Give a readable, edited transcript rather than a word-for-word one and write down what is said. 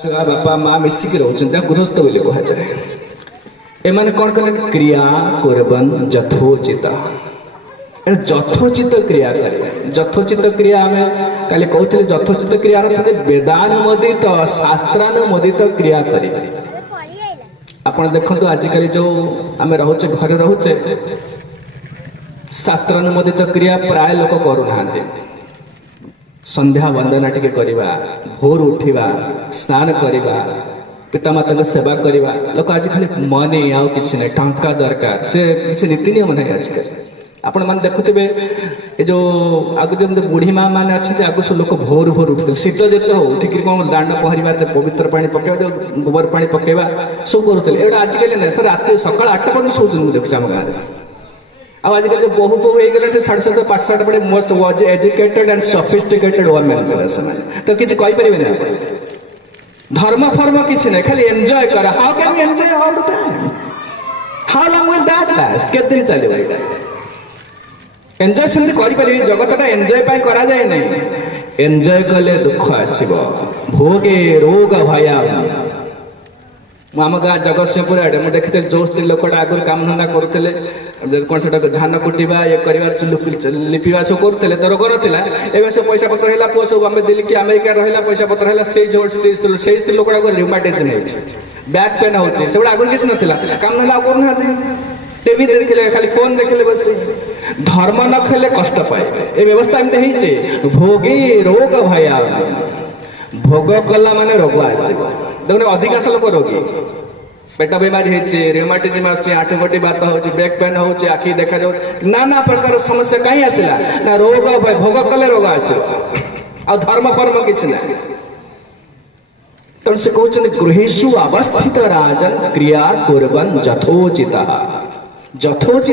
बापा माँ मिसिक रोचन गृहस्थ बोली कह जाए एमाने कौन कले क्रिया करबन यथोचित यथोचित क्रिया करें यथोचित क्रिया आम कल कहते यथोचित क्रिया अर्थ वेदानुमोदित शास्त्रानुमोदित क्रिया करें आप देखो आजिकल जो आम रोचे घरे रोचे शास्त्रानुमोदित क्रिया प्राय लोक करूना संध्या वंदना टिके करिबा भोर उठिबा स्नान करिबा पितामाता को सेवा करिबा लोक आज खाली मनी आउ किछि नै टंका दरकार से किछि नीति नियम नै आज के आपण मान देखुथिबे ए जो आगु जंद बुढ़ी मां माने अछि आगु से लोक भोर भोर उठते शीत जते हो उठिक कोन दांड पहरिबा ते पवित्र पानी पकेबा गोबर पानी पकेबा सब करथले एडा आज के नै रात सकाळ 8 बजे सोचु देखु हम गां अब आजकल जो बहु बहु हो गले से छाड़ से पाठशाठ पढ़े most was educated and sophisticated women तो किसी कहि परिबे नै धर्म फर्म किसी नै खाली एंजॉय कर how can you enjoy all the time how long will that last के दिन चले एंजॉय सेंती करि परिबे जगतटा एंजॉय पाई करा जाय नै एंजॉय कले दुख आसीबो भोगे रोग भया आम गाँ जगतसिंहपुर आड़े मुझे देखते जो स्त्री लोकटा आगुरी काम धंदा करुले कौन से धान कुटा ये कर लिपिवा सब करुले तो रोग नाला एवं सब पैसा पत्र है पुओ सब आम दिल्ली कि अमेरिका रहा पैसा पत्र है से स्त्री लोकटा रिमाटिज्म बैक पेन होचे से आगुरी किसी नाला काम धंदा करना टीवी देखले खाली फोन देखले बस धर्म न खेले कष्ट पाए ये व्यवस्था एमती भोगी रोग भया भोग कला माने रोग आसे देखो अधिकांश लोक रोगी पेट बेमारी होती रिमाटिज्म आठगोटी बात हो बैक पेन हो आखि देखा जाओ नाना प्रकार समस्या कहीं आसला ना रोग भोग कले रोग आस धर्म फर्म किसी ना तेणु से कहते गृहेषु अवस्थित राजन क्रिया कुर्वन् यथोचित यथोचित